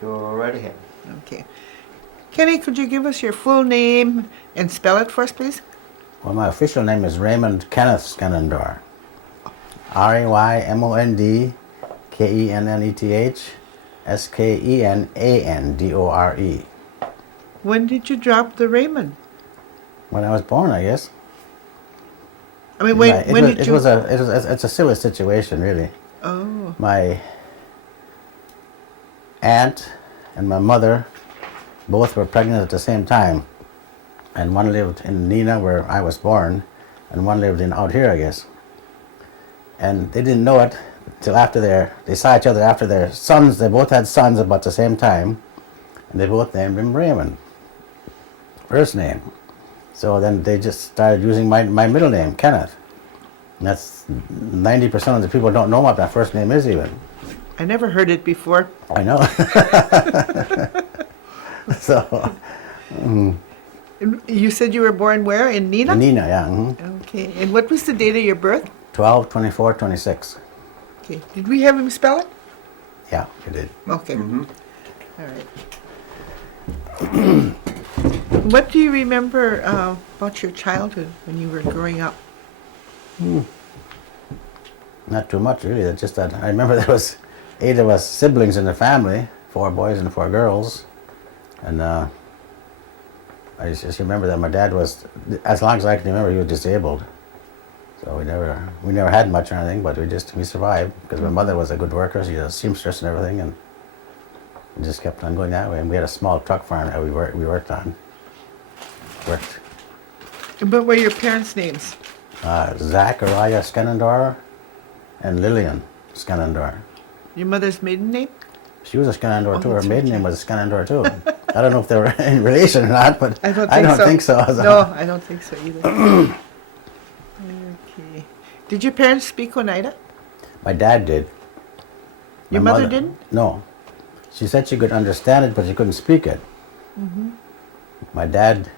Go right ahead. Okay. Kenny, could you give us your full name and spell it for us, please? Well, my official name is Raymond Kenneth Skenandore. Raymond Kenneth Skenandore. When did you drop the Raymond? When I was born, I guess. I mean, when did you... It's a silly situation, really. Oh. My aunt and my mother both were pregnant at the same time. And one lived in Neenah, where I was born, and one lived out here, I guess. And they didn't know it till they saw each other after their sons. They both had sons about the same time, and they both named him Raymond, first name. So then they just started using my middle name, Kenneth. And that's 90% of the people don't know what my first name is even. I never heard it before. I know. So. You said you were born where? In Neenah? In Neenah, yeah. Mm-hmm. Okay. And what was the date of your birth? 12/24/26. Okay. Did we have him spell it? Yeah, you did. Okay. All right. What do you remember about your childhood when you were growing up? Not too much, really. It's just that I remember there was 8 of us siblings in the family, 4 boys and 4 girls. And I just remember that my dad was, as long as I can remember, he was disabled. So we never had much or anything, but we survived because my mother was a good worker. She was a seamstress and everything, and we just kept on going that way. And we had a small truck farm that we worked on. But what were your parents' names? Zachariah Skenandore and Lillian Skenandore. Your mother's maiden name? She was a Skenandore too. Her that's maiden right. name was a Skenandore too. I don't know if they were in relation or not, but I don't think so. No, I don't think so either. Okay. Did your parents speak Oneida? My dad did. Your My mother didn't? No. She said she could understand it, but she couldn't speak it. My dad,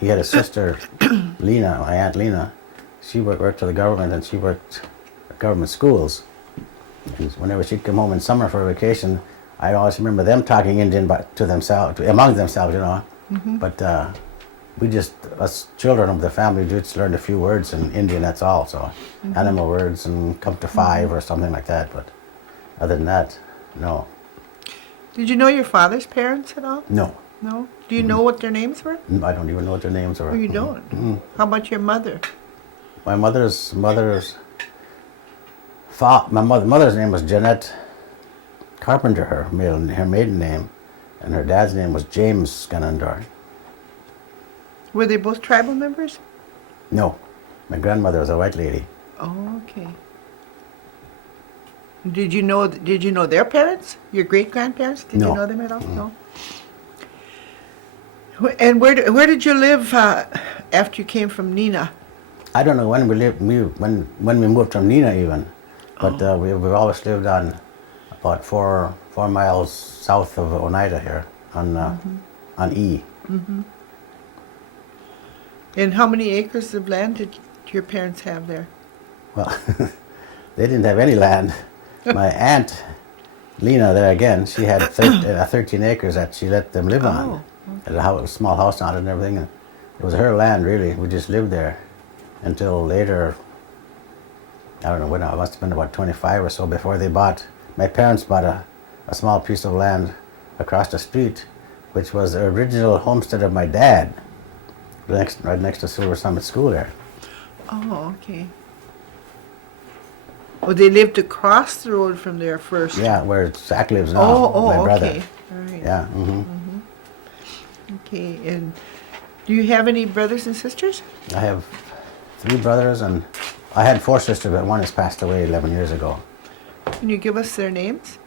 he had a sister, Lena, my Aunt Lena. She worked for the government, and she worked at government schools. And whenever she'd come home in summer for a vacation, I always remember them talking Indian among themselves, you know. But we just, us children of the family, just learned a few words in Indian, that's all. So animal words and come to 5 or something like that. But other than that, no. Did you know your father's parents at all? No. No? Do you know what their names were? I don't even know what their names were. Oh, you don't? How about your mother? My mother's mother's name was Jeanette Carpenter, her maiden name, and her dad's name was James Skenandore. Were they both tribal members? No, my grandmother was a white lady. Oh, okay. Did you know their parents? Your great grandparents? Did No. you know them at all? No. And where did you live after you came from Neenah? I don't know when when we moved from Neenah even, but we've always lived on about 4 miles south of Oneida here on E. And how many acres of land did your parents have there? Well, they didn't have any land. My aunt Lena, there again, she had 13 acres that she let them live on. Had a small house on it and everything. And it was her land, really. We just lived there until later. I don't know when. I must have been about 25 or so before my parents bought a small piece of land across the street, which was the original homestead of my dad, right next to Silver Summit School there. Oh, okay. Oh, they lived across the road from there first. Yeah, where Zach lives now, my brother. Okay. All right. Yeah. Okay, and do you have any brothers and sisters? I have 3 brothers, and I had 4 sisters, but one has passed away 11 years ago. Can you give us their names?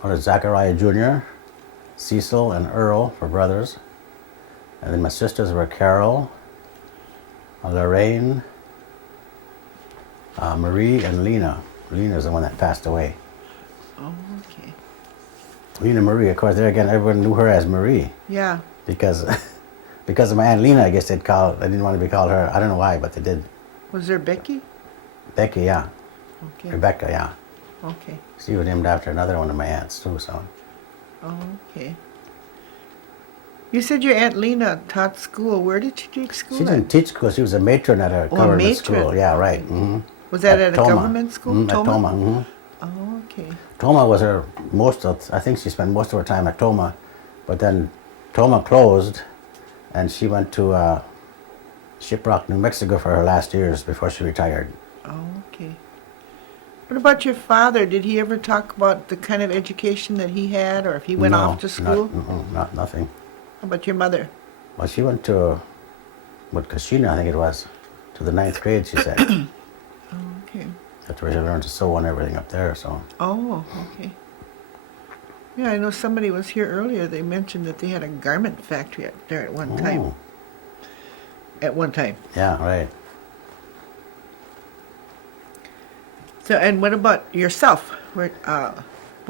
One is Zachariah Jr., Cecil, and Earl for brothers. And then my sisters were Carol, Lorraine, Marie, and Lena. Lena's the one that passed away. Oh, okay. Lena Marie, of course, there again, everyone knew her as Marie. Yeah. Because of my Aunt Lena, I guess they didn't want to be called her. I don't know why, but they did. Was there Becky? Becky, yeah. Okay. Rebecca, yeah. Okay. She was named after another one of my aunts too. So Oh, okay. You said your Aunt Lena taught school. Where did she teach school she at? didn't teach school. She was a matron at a Oh, a government matron. school. Yeah, right. Hmm. Was that at a Toma. government school? At Toma. Hmm. Oh, okay. Toma was her I think she spent most of her time at Toma, but then Toma closed, and she went to Shiprock, New Mexico for her last years before she retired. Oh, okay. What about your father? Did he ever talk about the kind of education that he had, or if he went off to school? Not nothing. How about your mother? Well, she went to what Kashina, I think it was, to the 9th grade. She said Okay. that's where she learned to sew and everything up there. So Oh, okay. Yeah, I know somebody was here earlier. They mentioned that they had a garment factory up there at one time. Oh, At one time. yeah, right. So, and what about yourself? Where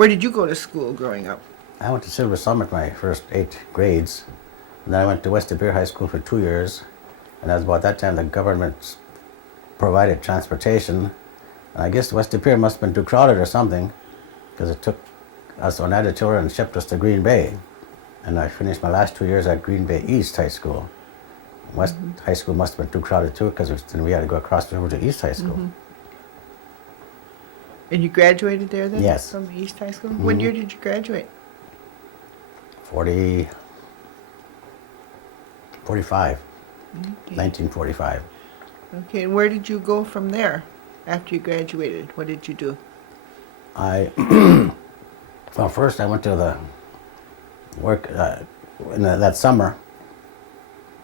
did you go to school growing up? I went to Silver Summit my first 8 grades, and then I went to West De Beer High School for 2 years, and that was about that time the government provided transportation, and I guess West De Beer must have been too crowded or something, because it took us on that tour and shipped us to Green Bay, and I finished my last 2 years at Green Bay East High School. West High School must have been too crowded too, because then we had to go across the river to East High School. And you graduated there then? Yes. From East High School? What year did you graduate? 45, Okay. 1945. Okay, and where did you go from there after you graduated? What did you do? I well, first I went to the work that summer.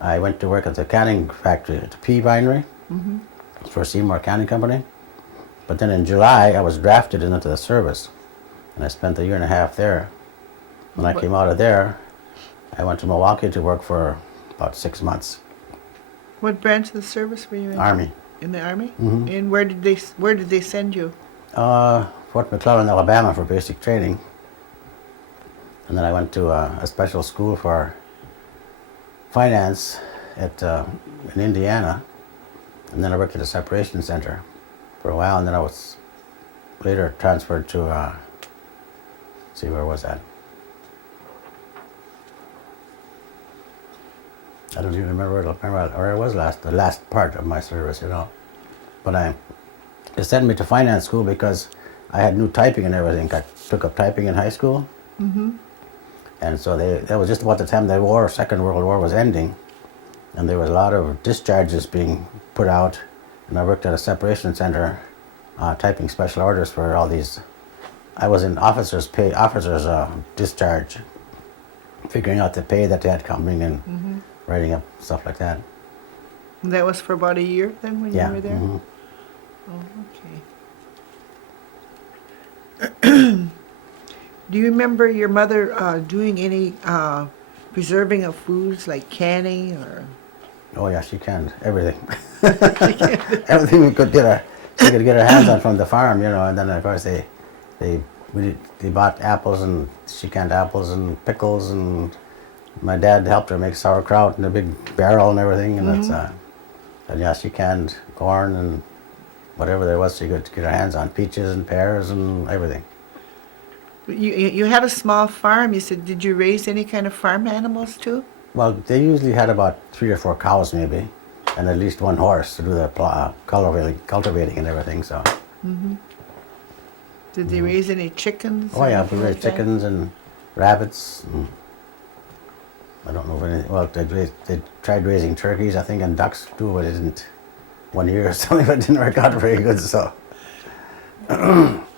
I went to work at the canning factory at the pea vinery for Seymour Canning Company. But then in July I was drafted into the service, and I spent a year and a half there. When I came out of there, I went to Milwaukee to work for about 6 months. What branch of the service were you in? Army. In the Army? And where did they send you? Fort McClellan, Alabama for basic training. And then I went to a special school for finance in Indiana. And then I worked at a separation center for a while, and then I was later transferred to, where was that? I don't even remember where it was the last part of my service, But they sent me to finance school because I had new typing and everything. I took up typing in high school. And so that was just about the time the Second World War was ending. And there was a lot of discharges being put out. And I worked at a separation center typing special orders for all these. I was in officers' discharge, figuring out the pay that they had coming and writing up stuff like that. And that was for about a year then when Yeah. you were there? Mhm. Oh, okay. Do you remember your mother doing any preserving of foods like canning or? Oh yeah, she canned everything. Everything she could get her hands on from the farm, And then of course they bought apples, and she canned apples and pickles, and my dad helped her make sauerkraut in a big barrel and everything, and and yeah, she canned corn and whatever there was she could get her hands on, peaches and pears and everything. You had a small farm. You said, did you raise any kind of farm animals too? Well, they usually had about 3 or 4 cows maybe, and at least 1 horse to do the cultivating and everything. So. Did they raise any chickens? Oh or yeah, anything we raised like that? chickens and rabbits. And I don't know if anything. Well, they tried raising turkeys, I think, and ducks too, but it didn't. 1 year or something, but it didn't work out very good. So.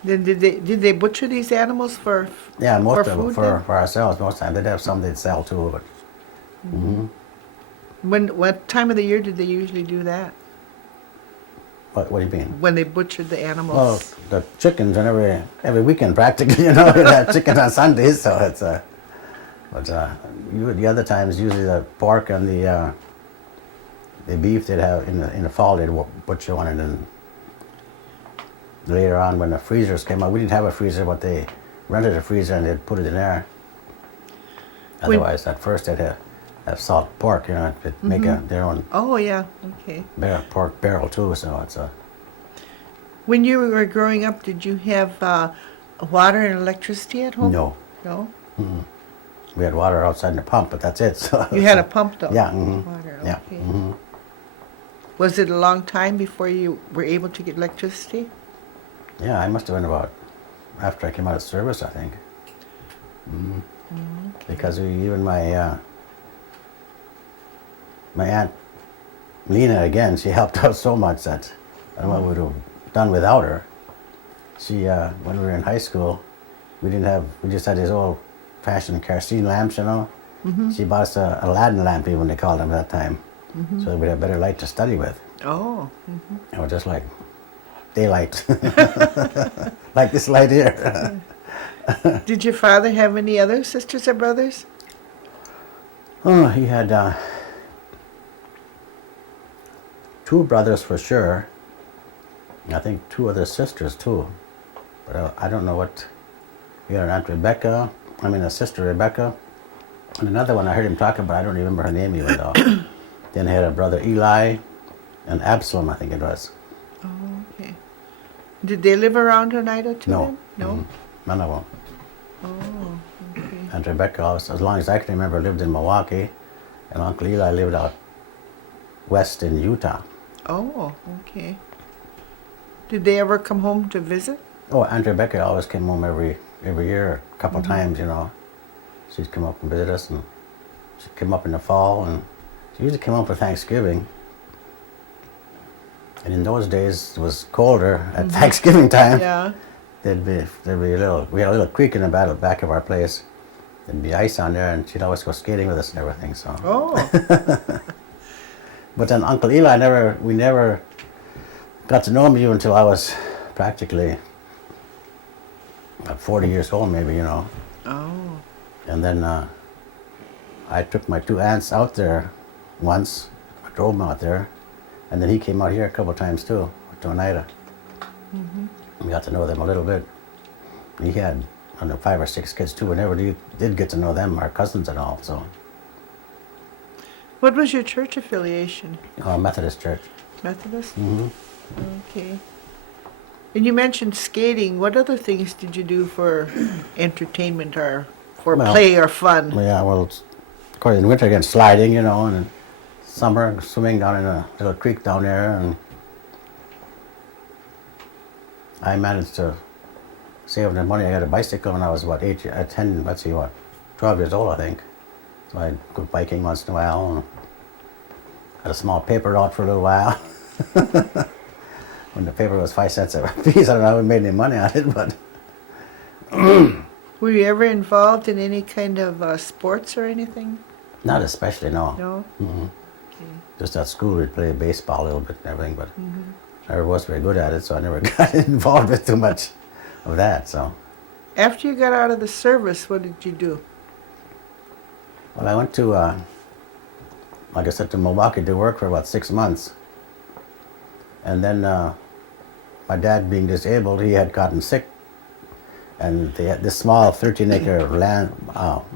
Did they butcher these animals for? Yeah, most for of them food for ourselves. Most of the time, they'd have some they'd sell too, but. What time of the year did they usually do that? What do you mean? When they butchered the animals? Well, the chickens and every weekend practically, you'd have chickens on Sundays, so it's the other times usually the pork and the beef they'd have in the fall they'd butcher one, and then later on when the freezers came out, we didn't have a freezer, but they rented a freezer and they'd put it in there. Otherwise, at first they'd have salt pork, they'd make their own Oh yeah, okay. pork barrel too, so it's a. When you were growing up, did you have water and electricity at home? No. No? We had water outside in the pump, but that's it. So You had a pump, though? Yeah. Water, Yeah. okay. Was it a long time before you were able to get electricity? Yeah, I must have been about after I came out of service, I think. Because even my aunt Lena, again, she helped out so much that I don't know what we would have done without her. She, when we were in high school, we just had these old-fashioned kerosene lamps, you know. She bought us a Aladdin lamp, even they called them at that time, so that we'd have better light to study with. Oh. It was just like daylight, like this light here. Did your father have any other sisters or brothers? Oh, he had 2 brothers for sure. I think 2 other sisters too. But I don't know what. We had an Aunt Rebecca, a sister Rebecca, and another one I heard him talking about, I don't remember her name even though. Then he had a brother Eli and Absalom, I think it was. Oh, okay. Did they live around Oneida too? No. Then? No? None of them. Oh, okay. Aunt Rebecca, as long as I can remember, lived in Milwaukee, and Uncle Eli lived out west in Utah. Oh, okay. Did they ever come home to visit? Oh, Aunt Rebecca always came home every year, a couple times, you know. She'd come up and visit us, and she'd come up in the fall, and she usually came up for Thanksgiving. And in those days, it was colder at Thanksgiving time. Yeah. There'd be we had a little creek in the back of our place. There'd be ice on there, and she'd always go skating with us and everything. So. Oh. But then Uncle Eli we never got to know him even until I was practically about 40 years old, maybe, you know. Oh. And then I took my 2 aunts out there once. I drove them out there, and then he came out here a couple of times too, to Oneida. We got to know them a little bit. He had, I don't know, 5 or 6 kids too. We never did get to know them, our cousins and all. So, What was your church affiliation? Methodist Church. Methodist? hmm Okay. And you mentioned skating. What other things did you do for entertainment or for Well, play or fun? Yeah, well, of course in winter again sliding, you know, and in summer swimming down in a little creek down there, and I managed to save enough money. I got a bicycle when I was 12 years old, I think. So I'd go biking once in a while, and had a small paper route for a little while. When the paper was 5 cents a piece, I don't know how we made any money on it, but Were you ever involved in any kind of sports or anything? not especially, no. No? Mhm. Okay. Just at school we'd play baseball a little bit and everything, but I never was very good at it, so I never got involved with too much of that. So, After you got out of the service, what did you do? well, I went to, like I said, to Milwaukee to work for about 6 months, and then my dad, being disabled, he had gotten sick, and they had this small 13-acre land,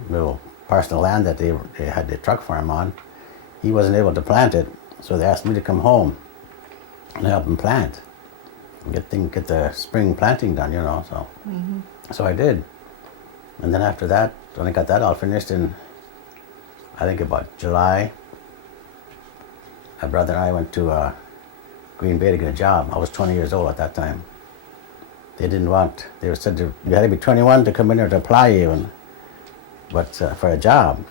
little parcel of land that they had the truck farm on. He wasn't able to plant it, so they asked me to come home and help them plant, and get the spring planting done, you know. So, so I did, and then after that, when I got that all finished in, I think about July, my brother and I went to Green Bay to get a job. I was 20 years old at that time. They said you had to be 21 to come in there to apply even, but for a job.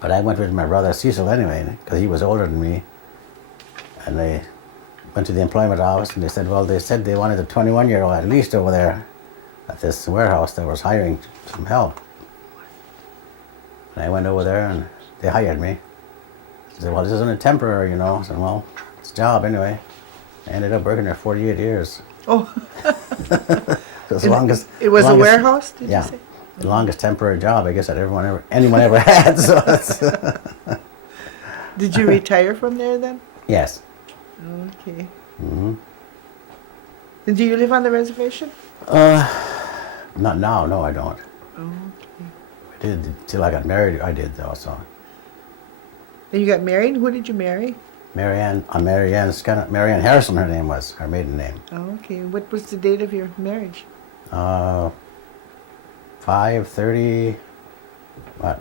But I went with my brother Cecil anyway, because he was older than me. And they went to the employment office, and they said they wanted a 21-year-old at least over there at this warehouse that was hiring some help. And I went over there, and they hired me. They said, well, this isn't a temporary, you know. I said, well, it's a job anyway. I ended up working there 48 years. Oh. As long as It was a longest- warehouse, did yeah, you say? the longest temporary job I guess that anyone ever had. So Did you retire from there then? yes. Okay. hmm And do you live on the reservation? Not now. No, I don't. Okay. I did till I got married. I did though. So And you got married? Who did you marry? Marianne Harrison, her name was, her maiden name. Oh, okay. What was the date of your marriage? 5/30, what,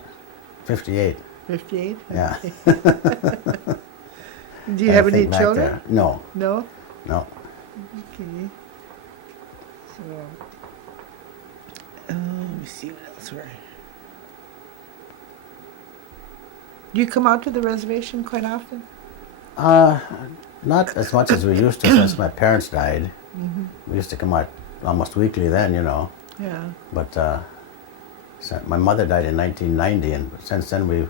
58. 58? Yeah. Do you have any think back children? there. No, No? no. Okay. So, let me see what else we're... Do you come out to the reservation quite often? Not as much as we used to since my parents died. We used to come out almost weekly then, you know. Yeah. But my mother died in 1990, and since then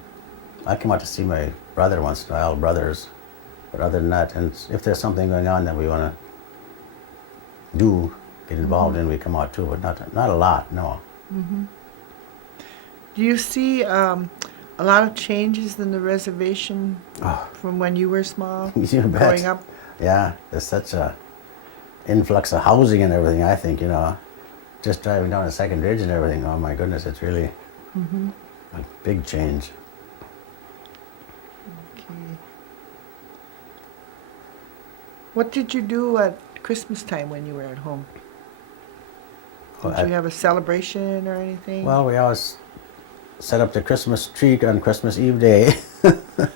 I come out to see my brother once in a while, brothers. But other than that, and if there's something going on that we want to get involved in, we come out too, but not a lot, no. Do you see a lot of changes in the reservation from when you were small, You bet. growing up? Yeah, there's such a influx of housing and everything, I think, you know. Just driving down the Second Ridge and everything, oh my goodness, it's really a big change. Okay. What did you do at Christmas time when you were at home? Well, Did you have a celebration or anything? Well, we always set up the Christmas tree on Christmas Eve day. Of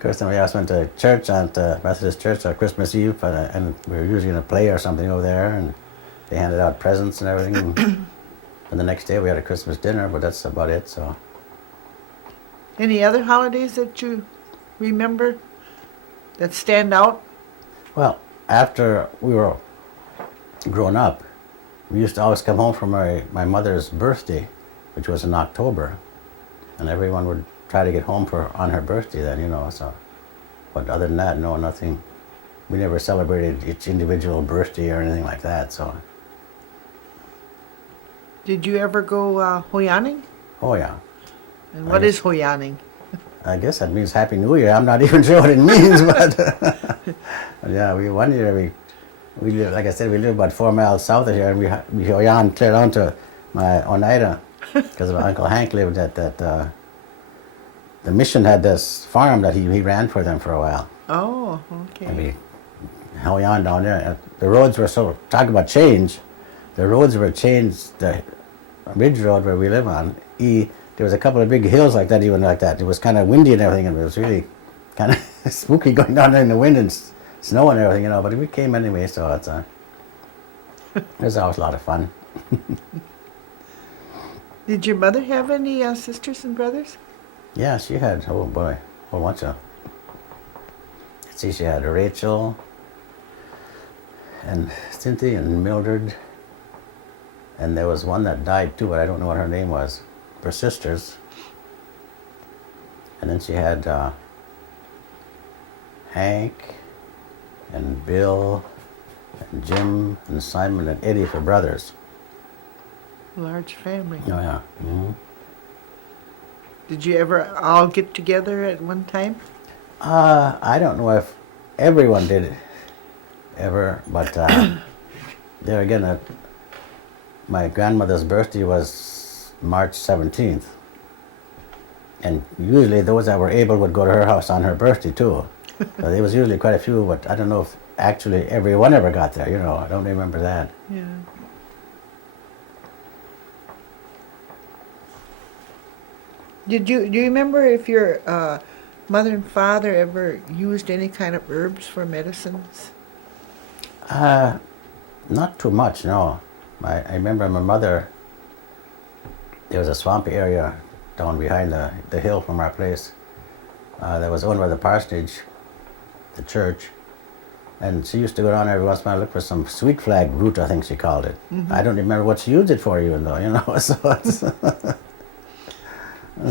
course, then we always went to church, at the Methodist church on Christmas Eve, and we were usually in a play or something over there, and they handed out presents and everything. And the next day we had a Christmas dinner, but that's about it, so. Any other holidays that you remember that stand out? Well, after we were grown up, we used to always come home for my mother's birthday, which was in October, and everyone would try to get home on her birthday then, you know, so. But other than that, no, nothing. We never celebrated each individual birthday or anything like that, so. Did you ever go hoyaning? Oh yeah. And what is hoyaning? I guess that means Happy New Year. I'm not even sure what it means, but yeah, one year we live, like I said, we live about 4 miles south of here, and we hoyan clear down to my Oneida, because my Uncle Hank lived at that, the mission had this farm that he ran for them for a while. Oh, And okay. we hoyan down there. The roads were talk about change, the roads were changed, the ridge road where we live on, there was a couple of big hills like that, even like that. It was kind of windy and everything, and it was really kind of spooky going down there in the wind and snow and everything, you know. But we came anyway, so it was always a lot of fun. Did your mother have any sisters and brothers? Yeah, she had, oh boy, a whole bunch of. Let's see, she had Rachel and Cynthia and Mildred, and there was one that died too, but I don't know what her name was. Her sisters. And then she had Hank and Bill and Jim and Simon and Eddie for brothers. Large family. Oh yeah. Mm-hmm. Did you ever all get together at one time? I don't know if everyone did it ever, but there again, my grandmother's birthday was March 17th. And usually those that were able would go to her house on her birthday too. So there was usually quite a few, but I don't know if actually everyone ever got there, you know, I don't remember that. Yeah. Do you remember if your mother and father ever used any kind of herbs for medicines? Not too much, no. I remember my mother, there was a swampy area down behind the hill from our place that was owned by the parsonage, the church, and she used to go down every once in a while and look for some sweet flag root, I think she called it. I don't remember what she used it for, even though, you know, so it's,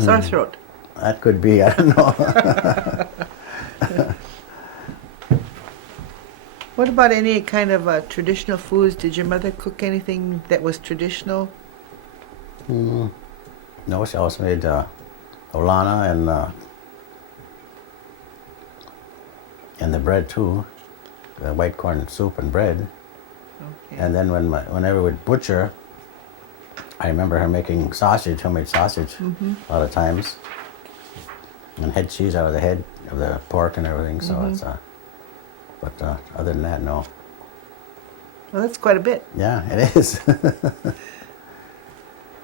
Sore throat. that could be, I don't know. What about any kind of traditional foods? Did your mother cook anything that was traditional? No, she also made olana and the bread too, the white corn soup and bread. Okay. And then whenever we'd butcher, I remember her making sausage, homemade sausage, a lot of times, and head cheese out of the of the pork and everything. So it's but other than that, no. Well, that's quite a bit. Yeah, it is.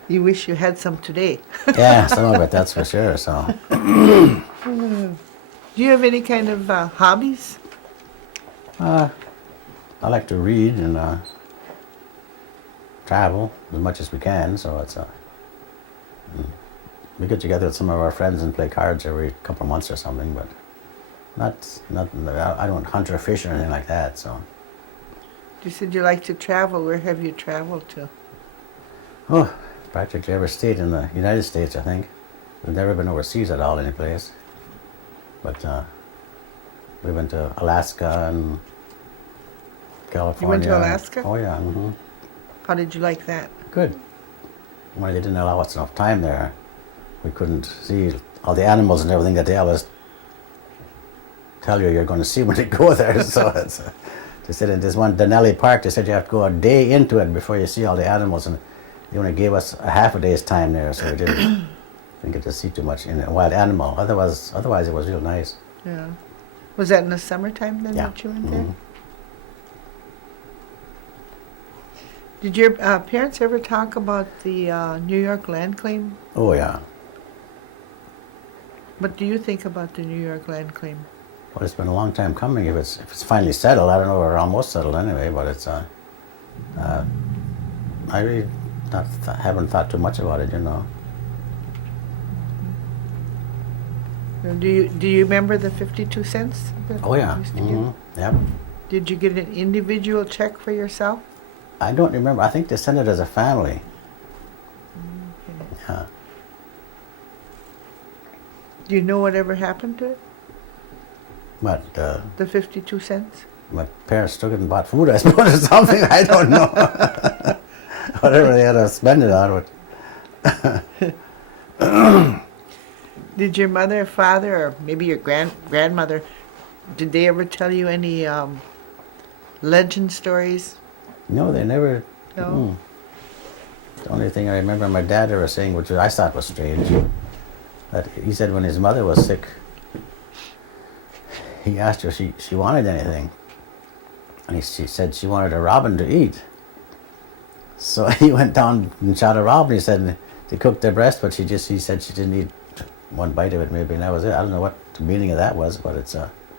You wish you had some today. Yeah, some of it, that's for sure. So Do you have any kind of hobbies? I like to read and travel as much as we can. So it's we get together with some of our friends and play cards every couple of months or something, but not. I don't hunt or fish or anything like that. So You said you like to travel. Where have you traveled to? oh, practically every state in the United States, I think. We've never been overseas at all, any place. But we went to Alaska and California. You went to Alaska? Oh yeah. How did you like that? Good. When they didn't allow us enough time there, we couldn't see all the animals and everything that they always tell you you're going to see when you go there. So it's, they said in this one Denali Park, they said you have to go a day into it before you see all the animals, and they only gave us a half a day's time there, so we didn't get to see too much in a wild animal. Otherwise it was real nice. Yeah. Was that in the summertime then Yeah. that you went there? Did your parents ever talk about the New York land claim? Oh yeah. What do you think about the New York land claim? Well, it's been a long time coming. If it's finally settled, I don't know, we're almost settled anyway. But it's I really haven't thought too much about it, you know. Do you remember the 52 cents? That Oh yeah. you used to get? Yep. Did you get an individual check for yourself? I don't remember. I think they sent it as a family. Okay. Yeah. Do you know whatever happened to it? But The 52 cents? my parents took it and bought food, I suppose, or something. I don't know. Whatever they had to spend it on. But Did your mother, father, or maybe your grandmother, did they ever tell you any legend stories? no, they never. No? The only thing I remember my dad ever saying, which I thought was strange, that he said when his mother was sick, he asked her if she wanted anything. And she said she wanted a robin to eat. So he went down and shot a robin. He said they cooked their breast, but he said she didn't eat one bite of it maybe, and that was it. I don't know what the meaning of that was, but it's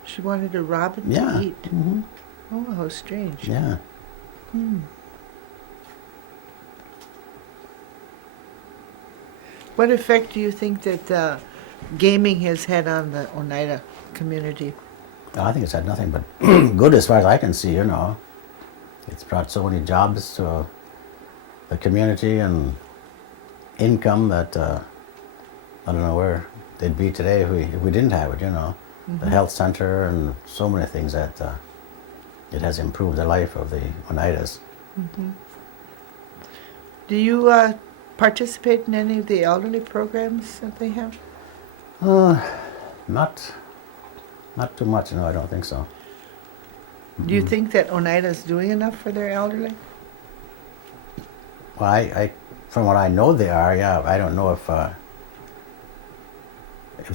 She wanted a robin yeah. to eat. Mm-hmm. Oh, how strange. Yeah. What effect do you think that gaming has had on the Oneida community? I think it's had nothing but good as far as I can see, you know. It's brought so many jobs to the community and income that I don't know where they'd be today if we didn't have it, you know. The health center and so many things that it has improved the life of the Oneidas. Do you participate in any of the elderly programs that they have? Not too much, no, I don't think so. Do you think that Oneida's doing enough for their elderly? Well, I from what I know they are, yeah. I don't know if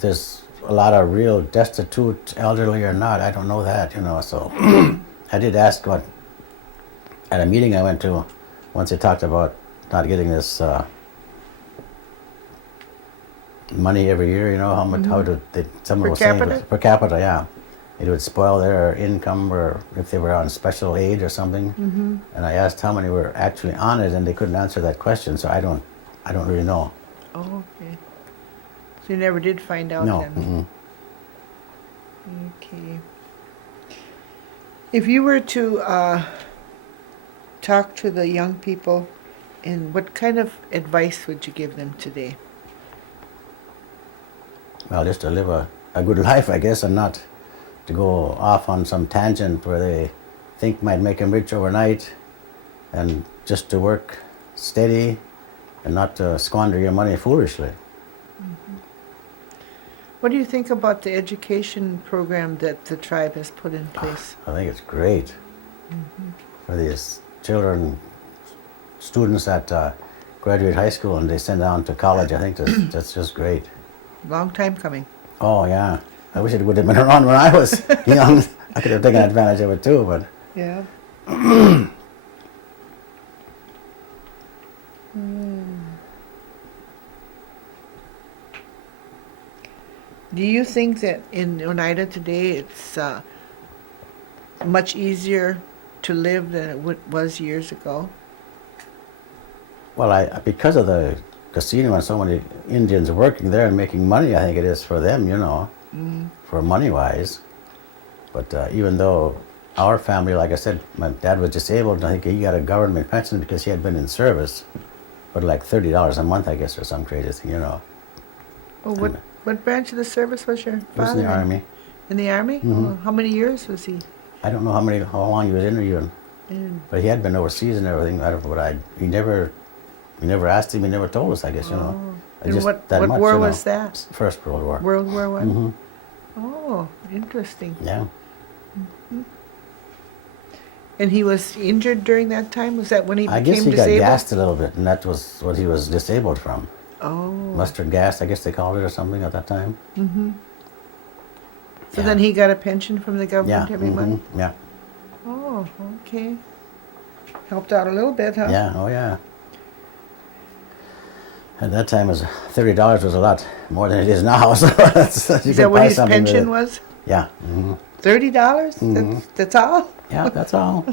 there's a lot of real destitute elderly or not. I don't know that, you know. So I did ask at a meeting I went to once they talked about not getting this money every year, you know, how much, how do they, someone Per was saying capita? per capita, yeah. It would spoil their income or if they were on special aid or something. And I asked how many were actually on it and they couldn't answer that question, so I don't really know. Oh, okay. So you never did find out No. then? Okay. If you were to talk to the young people, and what kind of advice would you give them today? Well, just to live a good life, I guess, and not to go off on some tangent where they think might make them rich overnight, and just to work steady and not to squander your money foolishly. What do you think about the education program that the tribe has put in place? I think it's great for these children, students that graduate high school and they send down to college. I think that's just great. Long time coming. Oh, yeah. I wish it would have been around when I was young. I could have taken advantage of it too, but Yeah. Do you think that in Oneida today it's much easier to live than it was years ago? well, because of the casino and so many Indians working there and making money, I think it is for them, for money wise. But even though our family, like I said, my dad was disabled, and I think he got a government pension because he had been in service, but like $30 a month, I guess, or some crazy thing, Well, what branch of the service was your He was father in the Army. In the Army? Well, how many years was he? I don't know how long he was interviewing, in? but he had been overseas and everything. I don't know, but he never asked him. He never told us. I guess And Just what that much, war was that? First World War. World War One? Mhm. Oh, interesting. Yeah. And he was injured during that time? Was that when he I became guess he disabled? got gassed a little bit, and that was what he was disabled from. Oh. Mustard gas, I guess they called it, or something at that time. Mm-hmm. So Yeah. then he got a pension from the Yeah. government every month? Yeah. Oh, okay. Helped out a little bit, huh? Yeah. Oh, yeah. At that time, $30 was a lot more than it is now. So Is that what his pension was? Yeah. Mm-hmm. $30? That's all? Yeah, that's all.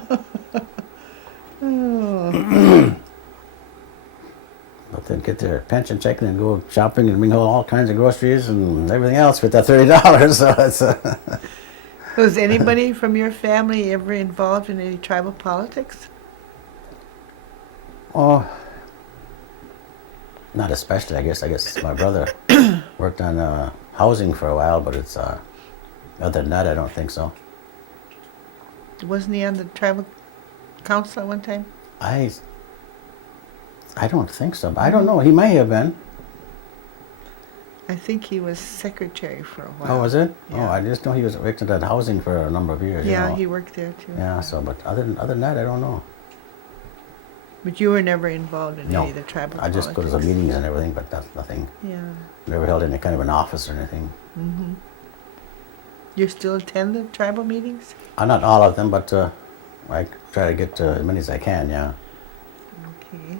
Oh. But they'd get their pension check and go shopping and bring home all kinds of groceries and everything else with that $30. So it's Was anybody from your family ever involved in any tribal politics? oh, not especially. I guess my brother worked on housing for a while, but it's other than that, I don't think so. Wasn't he on the tribal council at one time? I don't think so. I don't know. He may have been. I think he was secretary for a while. Oh, was it? Yeah. Oh, I just know he was worked at housing for a number of years. Yeah, you know. he worked there too. Yeah. So, but other than that, I don't know. But you were never involved in No. any of the tribal I just go to the politics? meetings and everything, but that's nothing. Yeah. Never held any kind of an office or anything. Mm-hmm. You still attend the tribal meetings? Not all of them, but I try to get to as many as I can. Yeah. Okay.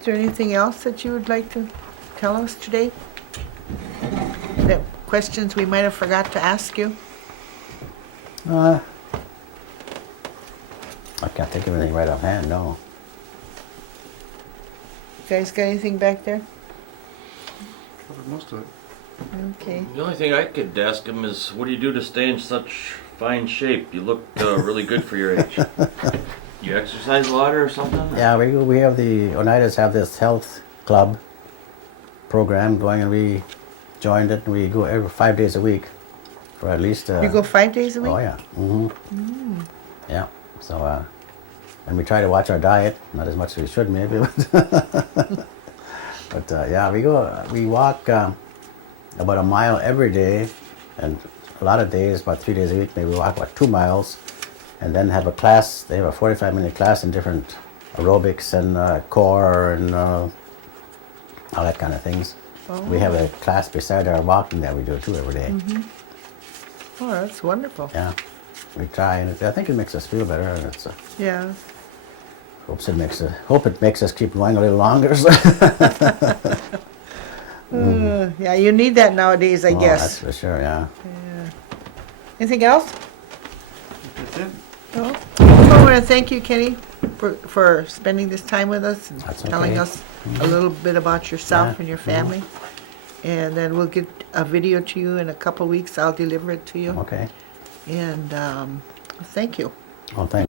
Is there anything else that you would like to tell us today? That questions we might have forgot to ask you? I can't think of anything right offhand. No. You guys got anything back there? Covered most of it. Okay. The only thing I could ask him is, what do you do to stay in such fine shape? You look really good for your age. You exercise a lot or something? Yeah, we have the Oneidas have this health club program going, and we joined it, and we go every 5 days a week for at least. You go 5 days a week? Oh yeah. Mm-hmm. Yeah. So and we try to watch our diet, not as much as we should maybe, but yeah, we walk about a mile every day, and a lot of days, about 3 days a week, maybe we walk about 2 miles, and then have a class. They have a 45-minute class in different aerobics and core and all that kind of things. Oh. We have a class beside our walking that we do too every day. Oh, that's wonderful. Yeah, we try, and I think it makes us feel better, and it's Yeah. hope it makes us keep going a little longer. So. Yeah, you need that nowadays, I Oh, guess. that's for sure. Yeah. Yeah. Anything else? That's it. No? I want to thank you, Kenny, for spending this time with us and That's telling okay. us a little bit about yourself Yeah. and your family. And then we'll get a video to you in a couple weeks. I'll deliver it to you. Okay. And thank you. Well, thanks.